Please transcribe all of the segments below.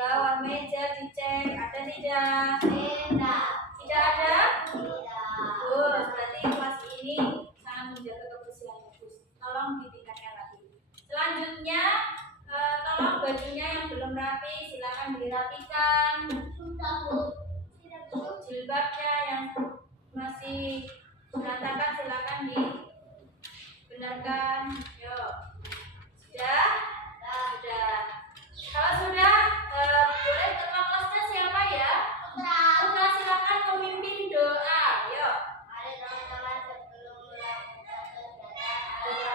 bawah meja dicek ada tidak? Tidak. Tidak ada? Tidak. Bagus, berarti kelas ini sangat menjaga kebersihan. Bagus. Tolong ditingkatkan lagi. Selanjutnya, tolong bajunya yang belum rapi silakan dirapikan. Sudah, Bu. Jilbabnya yang masih berantakan silakan dibenarkan. Yuk. Sudah? Sudah. Kalau sudah, boleh ketua kelasnya siapa ya? Putra silakan memimpin doa. Yuk. Mari teman-teman sebelum melakukan kegiatan doa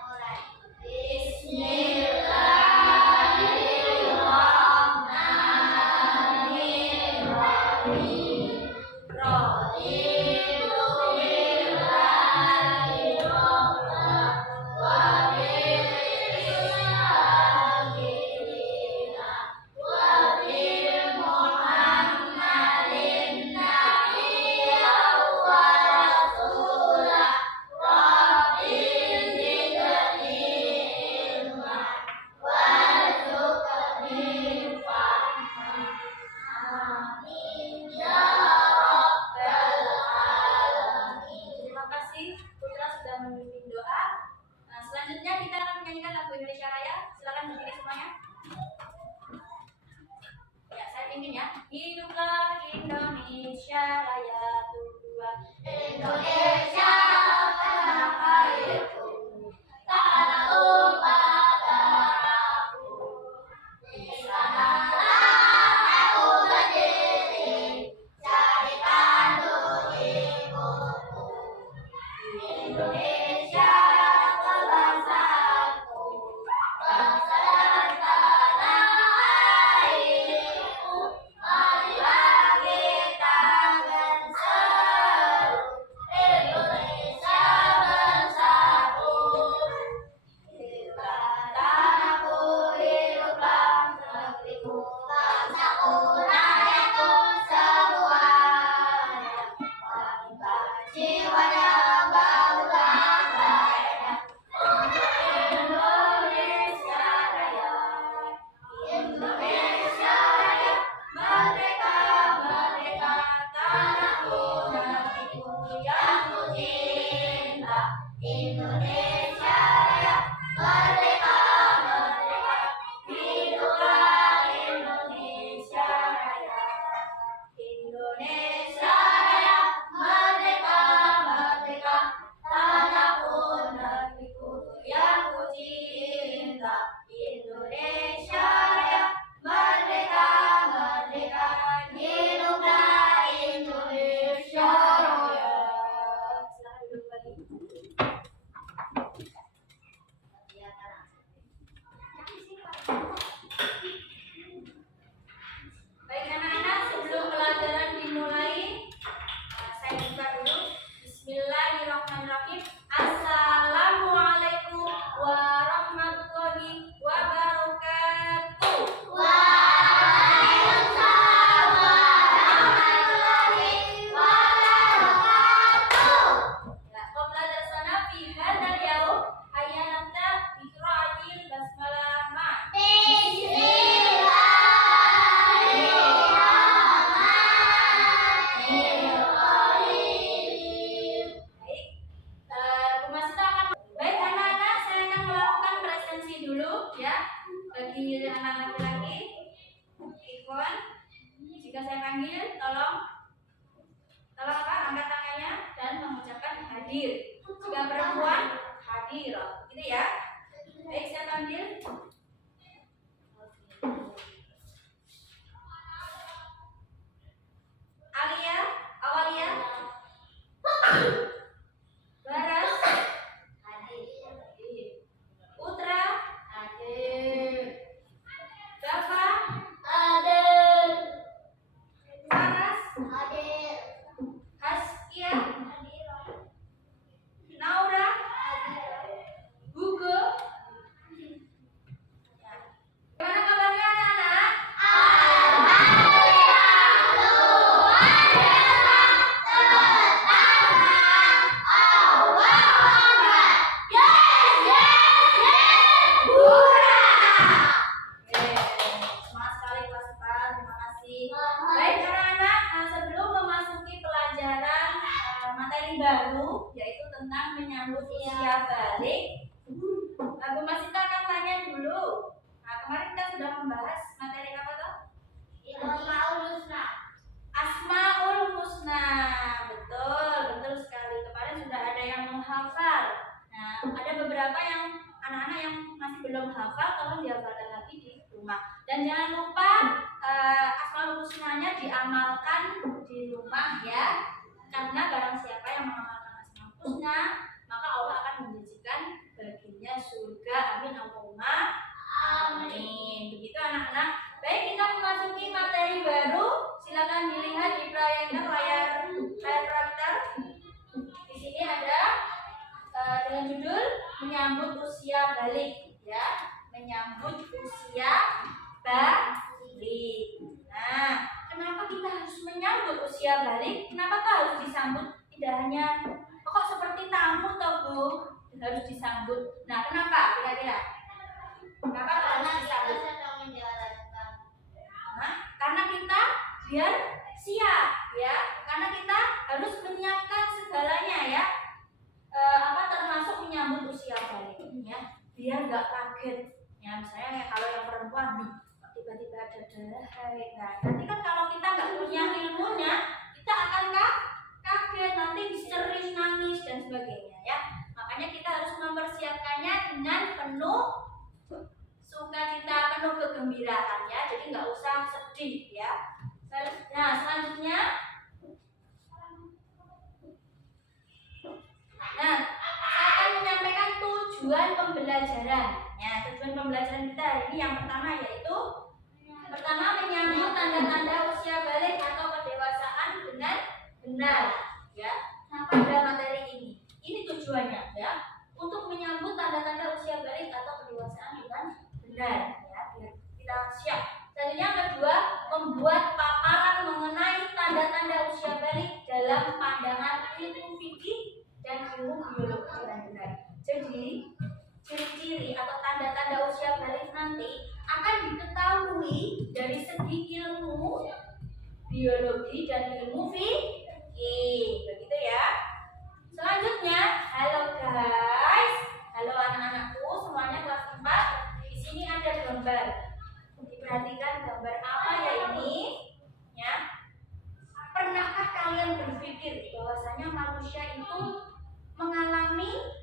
mulai. Terima kasih Putra sudah memimpin doa. Nah, selanjutnya kita akan menyanyikan lagu Indonesia Raya. Silakan berdiri semuanya. Ya, saya pimpin ya. Hiduplah Indonesia Raya Tuhan. Indonesia tanah airku, tanah tumpah darahku. Di sanalah aku berdiri, cari tandu ibuku. Indonesia kebangsaanku, bangsa dan tanah airku. Marilah kita berseru, Indonesia bersatu. Hiduplah tanahku, hiduplah negeriku, bangsaku, rakyatku semuanya. Bangga jiwanya, bangga rakyatnya, untuk Indonesia Raya. Indonesia Raya, merdeka, merdeka, tanahku, negeriku yang ku cinta. Indonesia Raya, merdeka, merdeka, hiduplah Indonesia Raya. Indonesia Raya, merdeka, merdeka, tanahku, negeriku yang ku cinta. Indonesia Raya, merdeka, merdeka, hiduplah Indonesia Raya. Silakan duduk kembali. Baik anak-anak, sebelum pelajaran dimulai, saya buka dulu. Bismillahirrahmanirrahim. Assalamualaikum warahmatullahi wabarakatuh. Waalaikumsalam warahmatullahi wabarakatuh. Ya, qabla darsana fi hadzal yaum hayya nabda bi qiraatil basmalah ma. Bismillahirrahmanirrahim. Baik, Bu Masita akan baik anak-anak, saya akan melakukan presensi dulu ya bagi anak laki-laki. Ikhwan, jika saya panggil, tolong apa? Angkat tangannya dan mengucapkan hadir. Jika perempuan, hadir, gitu ya. Baik, saya panggil. Alia, Awalia, Baras, Putra, Dava, Saras, Haskia, Naura, Hugo, masih belum hafal, tolong dihafalkan lagi di rumah. Dan jangan lupa Asmaul Husnanya diamalkan di rumah ya. Karena barang siapa yang mengamalkan Asmaul Husna, maka Allah akan menjanjikan baginya surga. Amin Allahumma amin. Begitu anak-anak. Baik, kita memasuki materi baru. Silakan dilihat di layar proyektor. Di sini ada dengan judul menyambut usia balik ya, menyambut usia balik. Nah, kenapa kita harus menyambut usia balik? Kenapa harus disambut? Tidak hanya kok seperti tamu toh Bu, harus disambut. Nah, kenapa kira-kira? Kenapa harus disambut? Nah, karena kita biar siap ya, karena kita harus menyiapkan segalanya ya. Termasuk menyambut usia balik ya, biar nggak kaget ya. Misalnya kalau yang perempuan nih tiba-tiba ada darah haid, nah nanti kan kalau kita nggak punya ilmunya kita akan kaget, nanti histeris, nangis dan sebagainya ya. Makanya kita harus mempersiapkannya dengan penuh sukacita, penuh kegembiraan ya, jadi nggak usah sedih ya. Nah, selanjutnya tujuan pembelajaran. Ya, tujuan pembelajaran kita hari ini yang pertama yaitu menyambut tanda-tanda usia balik atau kedewasaan dengan benar. Ya, nah pada materi ini tujuannya ya untuk menyambut tanda-tanda usia balik atau kedewasaan dengan benar. Ya, biar kita siap. Dan yang kedua, membuat paparan mengenai tanda-tanda usia balik dalam pandangan ilmu fikih dan ilmu biologi dengan benar. Jadi, ciri-ciri atau tanda-tanda usia balik nanti akan diketahui dari segi ilmu biologi dan ilmu fikih. Begitu ya. Selanjutnya, halo guys. Halo anak-anakku, semuanya kelas 4. Di sini ada gambar. Diperhatikan gambar apa ya ini? Ya. Pernahkah kalian berpikir bahwasanya manusia itu mengalami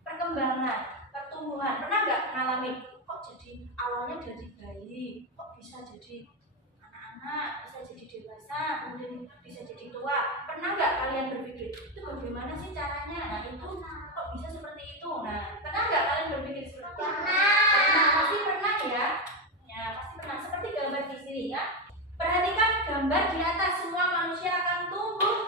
perkembangan, pertumbuhan? Pernah nggak mengalami kok jadi awalnya dari bayi, kok bisa jadi anak-anak, bisa jadi dewasa, kemudian bisa jadi tua? Pernah nggak kalian berpikir itu bagaimana sih caranya? Nah itu kok bisa seperti itu? Nah, pernah nggak kalian berpikir seperti itu? Pernah, pasti pernah ya. Ya pasti pernah. Seperti gambar di sini ya. Perhatikan gambar di atas, semua manusia akan tumbuh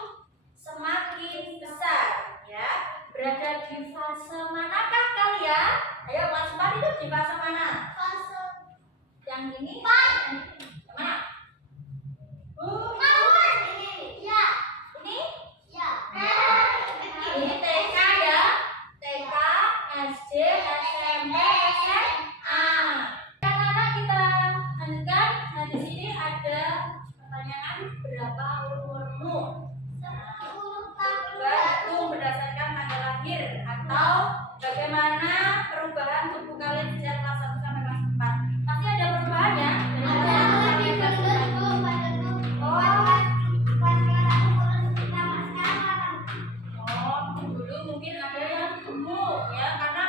semakin besar ya. Berada di fase manakah kalian? Ayo kelas 4 itu di fase mana? Fase yang ini? Yang mana? ini. Ya. Ini? Ya. Ini TK ya. TK, SD, SMP, SMA. Anak-anak kita lanjutkan. Nah di sini ada pertanyaan, berapa umurmu? 10 tahun. Baru berdasarkan tanggal lahir atau bagaimana perubahan tubuh kalian sejak kelas 1 sampai kelas 4? Pasti ada perubahan ya? Ada lebih gendut Bu, badan Bu. Dulu mungkin ada yang gemuk ya karena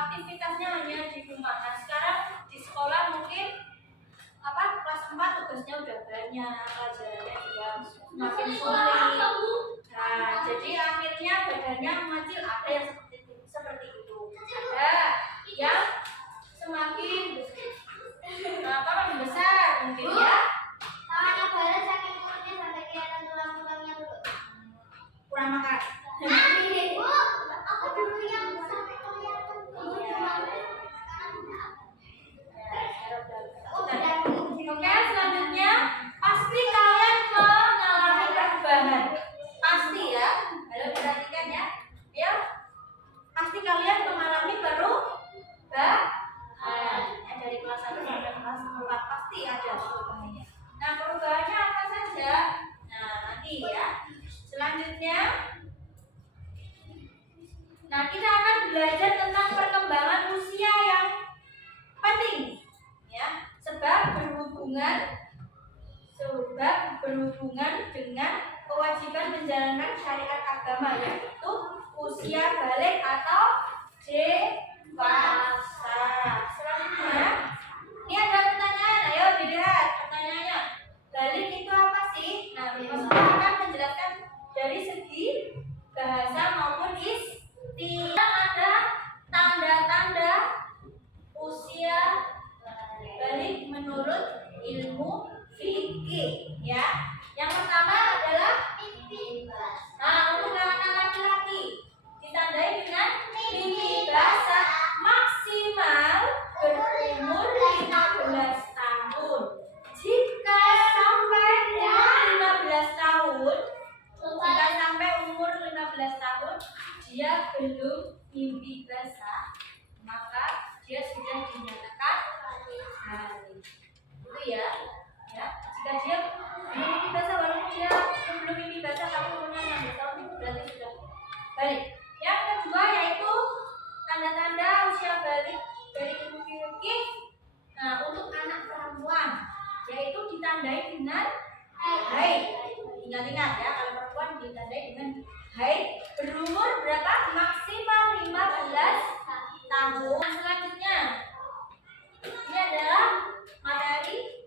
aktivitasnya hanya di rumah. Nah sekarang di sekolah mungkin kelas 4 tugasnya udah banyak, pelajarannya juga semakin sulit. Nah jadi akhirnya badannya mengecil. Ada yang seperti itu, ada yang semakin besar mungkin ya. Tangannya balas sakit perutnya sampai kelihatan tulang-tulangnya dulu. Kurang makan. Bu, aku dulu yang sampai kelihatan tulangnya. Oke, selanjutnya pasti kalian mengalami perubahan. Pasti ya. Halo, perhatikan ya. Ya. Pasti kalian mengalami perubahan. Ya, dari kelas 1 sampai kelas 4 pasti ada perubahannya. Nah, perubahannya apa saja? Nah, nanti ya. Selanjutnya nah, kita akan belajar tentang perkembangan usia yang penting ya, sebab berhubungan dengan kewajiban menjalankan syariat agama, yaitu usia balik atau dewasa. balik dari ibu biologis. Nah, untuk anak perempuan yaitu ditandai dengan haid. Ingat-ingat ya, kalau perempuan ditandai dengan haid berumur berapa? Maksimal 15 tahun. Nah, selanjutnya ini adalah materi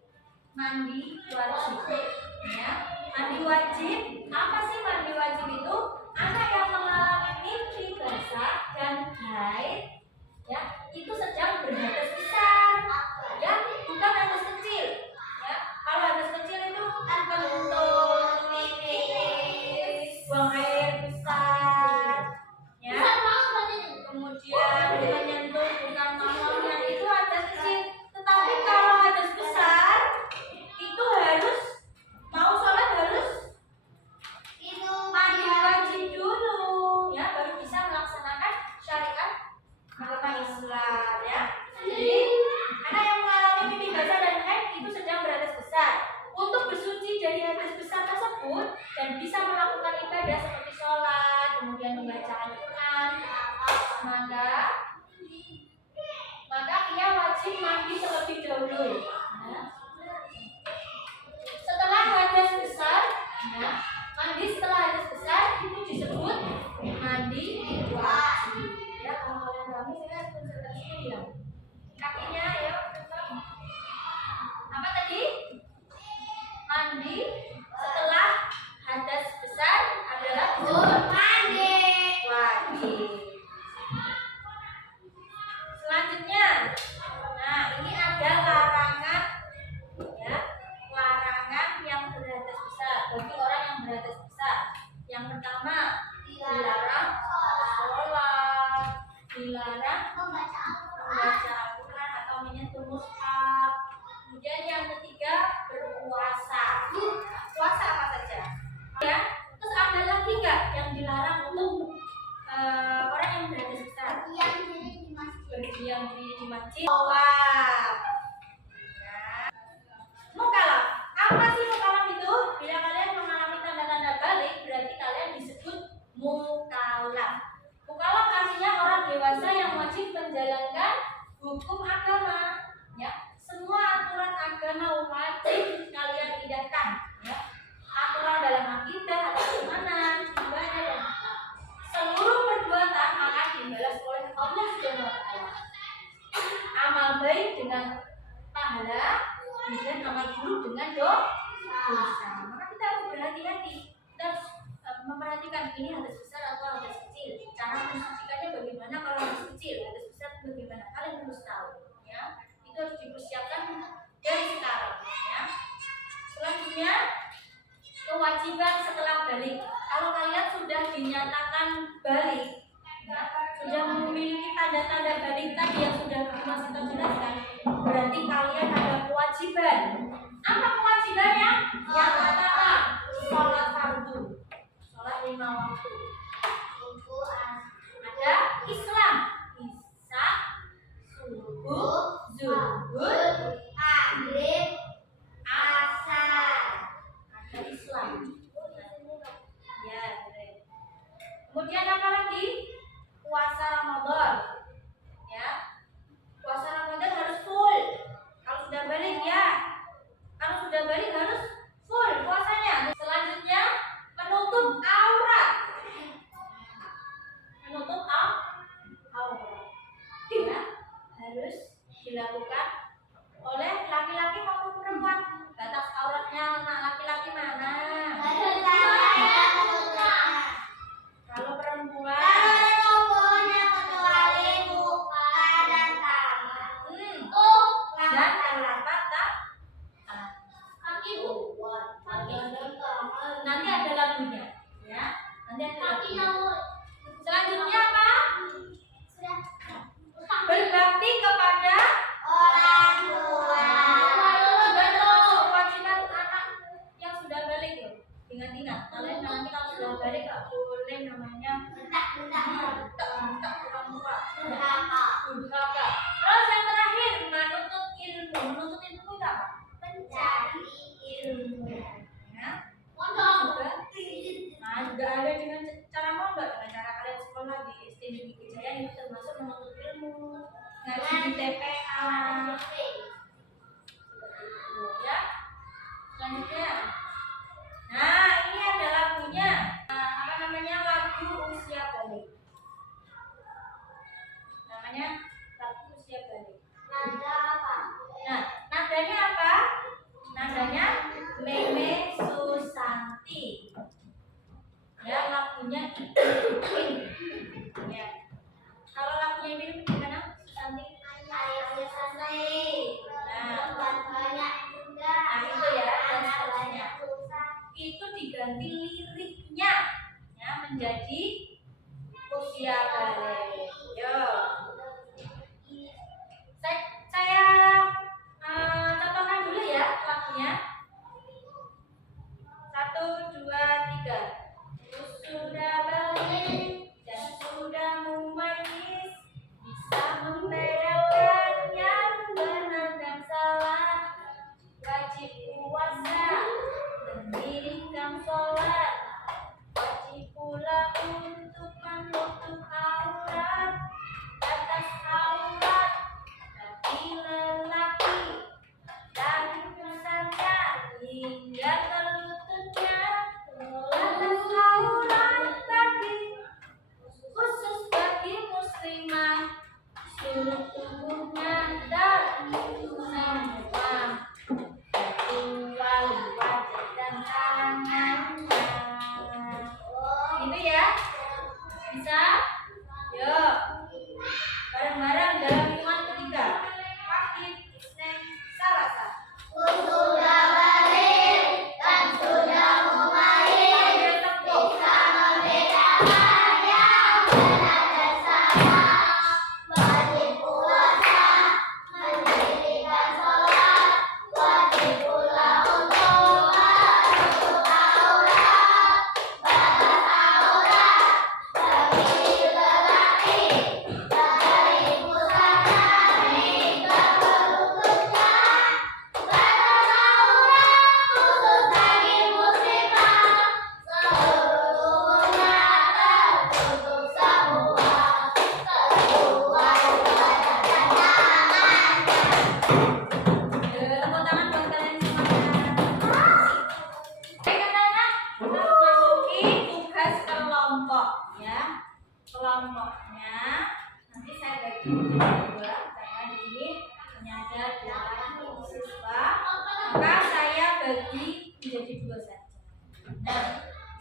mandi wajib. Ya, mandi wajib. Apa sih mandi wajib itu? Anak yang mengalami mimpi basah dan haid, ya, itu sedang berhadas besar, ya, bukan hadas kecil. Ya, kalau hadas kecil itu kan kentut, pipis, buang air besar, ya. Kemudian menyentuh bukan mamalia, itu hadas kecil. Tetapi kalau hadas besar itu harus mau sholat harus mandi wajib dulu, ya, baru bisa melaksanakan syariat agama Islam, ya. Jadi anak yang mengalami mimpi basah dan haid itu sedang berhadas besar. Untuk bersuci dari hadas besar tersebut dan bisa melakukan ibadah seperti sholat, kemudian membaca Al-Quran, maka ia wajib mandi terlebih dahulu. Ya. Setelah hadas besar, ya, mandi setelah hadas besar itu disebut mandi wajib. Ya, kalau kalian kami saya konsentrasinya bilang kakinya ya, apa tadi? Mandi setelah hadas besar adalah disebut mandi wajib. Selanjutnya, nah ini ada larangan, ya, larangan yang berhadas besar bagi orang yang berhadas besar. Yang pertama, dilarang sholat, dilarang membaca Al-Quran atau menyentuh mushaf. Kemudian yang ketiga, berpuasa. Puasa apa saja? Ya, terus ada lagi nggak yang dilarang untuk orang yang berhadas besar? Berdiam diri di masjid. Tawaf. Ya. Mukalaf. Apa sih mukalaf itu? Bila kalian mengalami tanda-tanda balik, berarti kalian disebut mukalaf. Mukalaf artinya orang dewasa yang wajib menjalankan hukum agama. Ya, semua aturan agama wajib kalian indahkan. Ya, aturan dalam akidah, atau keimanan, ibadah dan seluruh perbuatan akan dibalas oleh Allah Subhanahu wa Ta'ala. Amal baik dengan pahala dan amal buruk dengan dosa. Maka kita harus berhati-hati. Kita harus memperhatikan ini hadas besar atau hadas kecil. Cara mensucikannya bagaimana kalau hadas kecil, hadas besar bagaimana? Kalian harus tahu, ya. Itu harus dipersiapkan dari sekarang, ya. Selanjutnya, kewajiban setelah balik. Kalau kalian sudah dinyatakan balik, ya, sudah memiliki tanda-tanda balik tadi yang sudah Mas Sito jelaskan, berarti kalian ada kewajiban. Apa kewajibannya? Yang pertama, sholat fardu, sholat 5 waktu. Ada Islam, Isya, subuh, zuhur, maghrib, asar. Ada Islam. Ya, boleh. Kemudian apa lagi? Puasa Ramadan. Ya. Puasa Ramadan harus full. Kalau sudah balik ya. Kalau sudah balik harus full puasanya. Selanjutnya menutup aurat. Menutup aurat. Ya, harus dilakukan oleh laki-laki maupun perempuan. Batas auratnya anak laki-laki mana? Kalau perempuan dan telapak kaki nanti ada lagunya, ya. Nanti ada lagunya. Selanjutnya apa? Berbakti kepada orang tua. di TPA. Ya. Selanjutnya. Nah, ini ada lagunya. Apa namanya? Lagu usia balik. Namanya lagu usia balik. Nada apa? Nah, nadanya apa? Nadanya Meme Susanti. Ya, lagunya Ipin. Ya. Kalau lagunya Ipin gimana? Susanti? Ayo santai. Nah, Banyak juga. Nah, itu ya, dan Anak seterusnya. banyak susah. Itu diganti liriknya ya menjadi usia balik. Yo. Saya contohkan dulu ya lagunya. 1, 2, 3. Sudah balik dan sudah memayis, bisa membedakan yang benar dan salah. Wajib puasa, mendirikan sholat, wajib pula untuk menutup aurat, batas aurat bagi lelaki dari pusatnya hingga ke lututnya, batas aurat bagi khusus bagi muslimah, seluruh tubuhnya dan semua kecuali wajah dan tangannya. Gitu ya, bisa? Yuk, bareng-bareng dalam hitungan ketiga. Wahid, Isnem, Salasa. Sudah balik dan sudah memayis, bisa membedakan yang benar dan salah. Wajib puasa, mendirikan sholat, wajib pula untuk menutup aurat, batas aurat bagi lelaki dari pusatnya hingga ke lututnya, batas aurat khusus bagi muslimah, seluruh tubuhnya tertutup semua, kecuali wajah dan tangannya. Tepuk tangan buat kalian semuanya. Baik anak-anak, kita masuki tugas kelompok ya. Kelompoknya nanti saya bagi menjadi 2 karena di sini hanya ada 8 siswa, maka saya bagi menjadi 2 saja. Nah,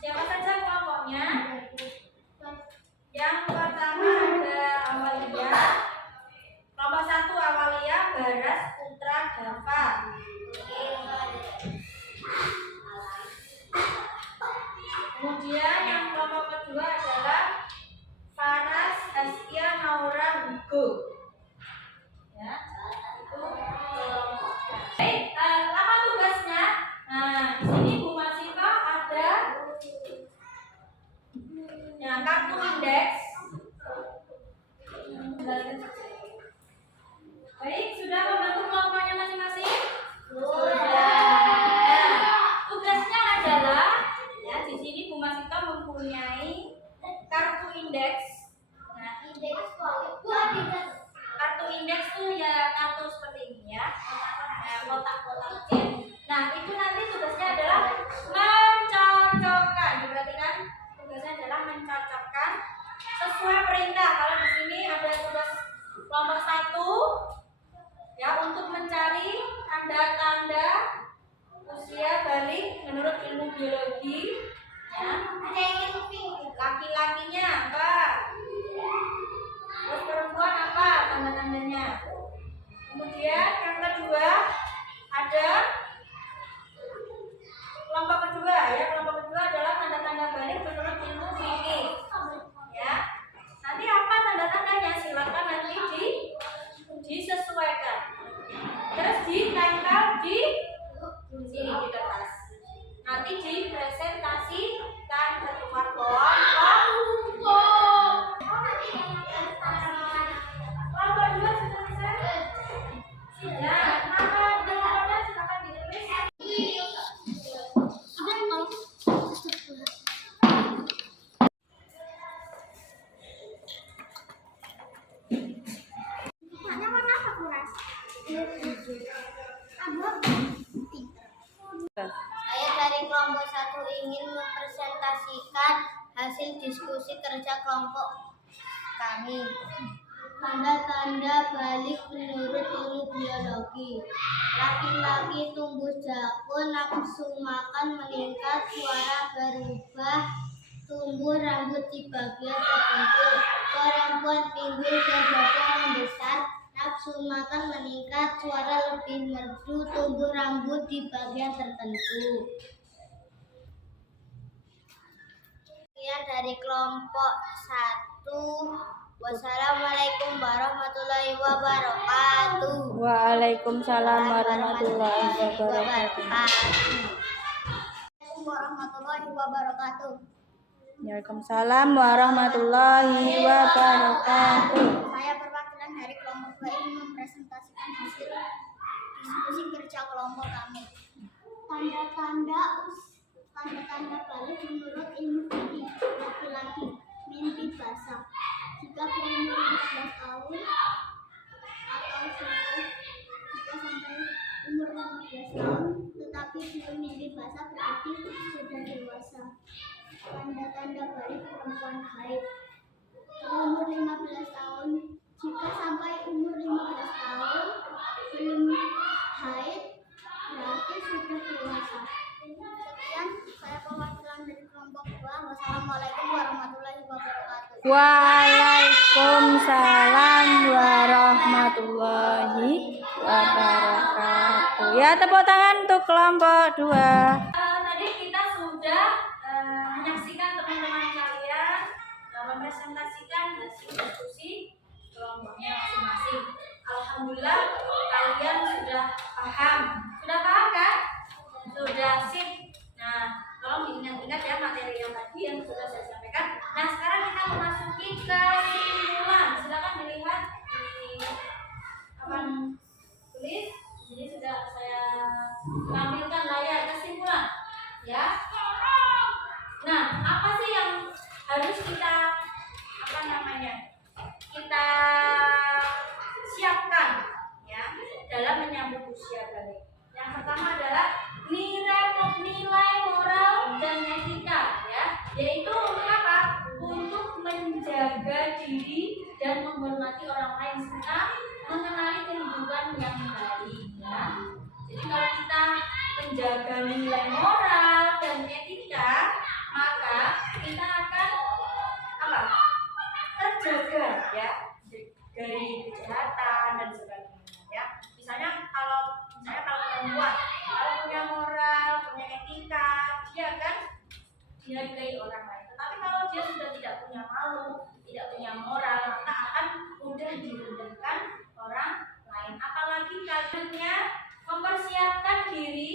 siapa saja kelompoknya? Yang pertama ada Amalia. Kelompok 1 Amalia, Baras, Putra, Dava. Kemudian yang kelompok kedua adalah Faras, Haskia, Naura, Hugo. Ya, itu kelompoknya. Baik, apa tugasnya? Nah, di sini Bu Masita ada ya, kartu indeks. Baik, sudah membentuk kelompoknya masing-masing? Sudah. Tugasnya adalah ya di sini Bu Masita mempunyai kartu indeks. Nah, kartu indeks tuh ya kartu seperti ini ya. Nah, kotak-kotak kecil. Nah, itu nanti tugasnya adalah mencocokkan. Diperhatikan, tugasnya adalah mencocokkan sesuai perintah. Kalau di sini ada tugas kelompok 1 ya untuk mencari tanda-tanda usia balik menurut ilmu biologi ya. Laki-lakinya apa? Terus perempuan apa tanda-tandanya? Kemudian yang kedua ada kelompok kedua ya. Kelompok kedua adalah tanda-tanda balik menurut ilmu fikih ya. Nanti apa tanda-tandanya? Silakan nanti disesuaikan. Terus ditempel di sini di kertas. Nanti dipresentasikan ketua kelompok. Kelompok 2 sudah Saya dari kelompok 1 ingin mempresentasikan hasil diskusi kerja kelompok kami. Tanda-tanda balik menurut ilmu biologi. Laki-laki tumbuh jakun, nafsu makan meningkat, suara berubah, tumbuh rambut di bagian tertentu. Perempuan pinggul dan dada membesar, nafsu makan meningkat, suara lebih merdu, tumbuh rambut di bagian tertentu. Sekian dari kelompok 1. Wassalamualaikum warahmatullahi wabarakatuh. Waalaikumsalam warahmatullahi wabarakatuh. Assalamualaikum warahmatullahi wabarakatuh. Waalaikumsalam warahmatullahi wabarakatuh. Saya perwakilan dari kelompok 2 ingin mempresentasikan hasil diskusi kerja kelompok kami. Tanda-tanda balik menurut ilmu fikih. Laki-laki mimpi basah. Jika berumur 15 tahun atau sampai umur 15 tahun tetapi belum mimpi basah berarti sudah dewasa. Tanda-tanda balik perempuan haid. Umur 15 tahun. Jika sampai umur 15 tahun belum haid berarti sudah dewasa. Sekian saya perwakilan dari kelompok 2. Wassalamualaikum warahmatullahi wabarakatuh. Waalaikumsalam warahmatullahi wabarakatuh. Ya, tepuk tangan untuk kelompok 2. Tadi kita sudah menyaksikan teman-teman kalian mempresentasikan hasil diskusi kelompoknya masing-masing. Alhamdulillah kalian sudah paham. Sudah paham kan? Sudah sip. Nah, tolong diingat-ingat ya materi yang tadi yang sudah saya sampaikan. Nah, sekarang kita memasuki kesimpulan. Silakan dilihat di papan tulis. Di sini sudah saya tampilkan layar kesimpulan, ya. Nah, apa sih yang harus kita kita siapkan ya dalam menyambut usia balik? Yang pertama adalah nilai moral dan etika, ya, yaitu untuk apa? Untuk menjaga diri dan menghormati orang lain serta mengenali kehidupan yang baik, ya. Jadi kalau kita menjaga nilai moral dan etika, maka kita akan apa? Terjaga, ya, dari kejahatan dan sebagainya, ya. Misalnya kalau perempuan kalau punya moral, punya etika, dia akan dihargai orang lain. Tetapi kalau dia sudah tidak punya malu, tidak punya moral, maka akan mudah direndahkan orang lain. Apalagi kadernya mempersiapkan diri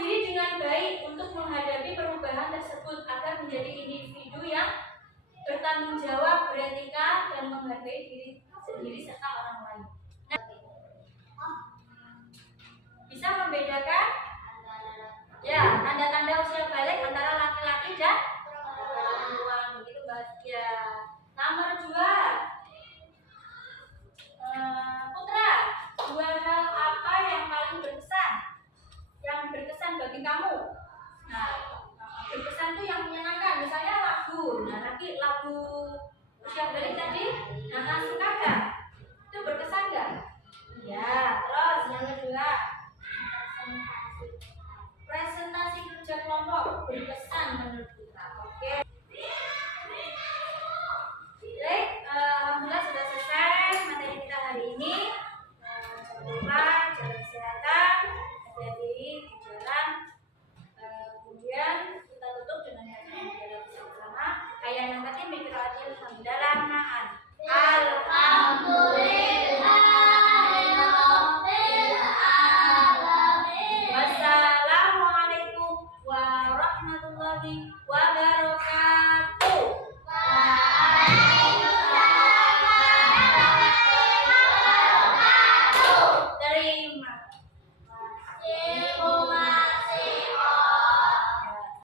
dengan baik untuk menghadapi perubahan tersebut agar menjadi individu yang bertanggung jawab, beretika, dan menghargai diri sendiri serta orang lain. Nah, bisa membedakan ya tanda-tanda usia balik antara laki-laki dan perempuan, begitu bahagia. Nomor 2, Putra, 2 hal apa yang paling berkesan bagi kamu? Nah, berkesan itu yang menyenangkan, misalnya lagu. Nah, nanti lagu usia balik tadi, nah suka gak? Itu berkesan gak? Ya, terus yang kedua, presentasi kerja kelompok berkesan menurut kita. Oke. Baik, alhamdulillah sudah selesai materi kita hari ini. Jangan lupa jaga kesehatan, hati-hati di jalan. Kemudian kita tutup dengan bacaan bersama. Ayat yang tadi mikroatil hamdan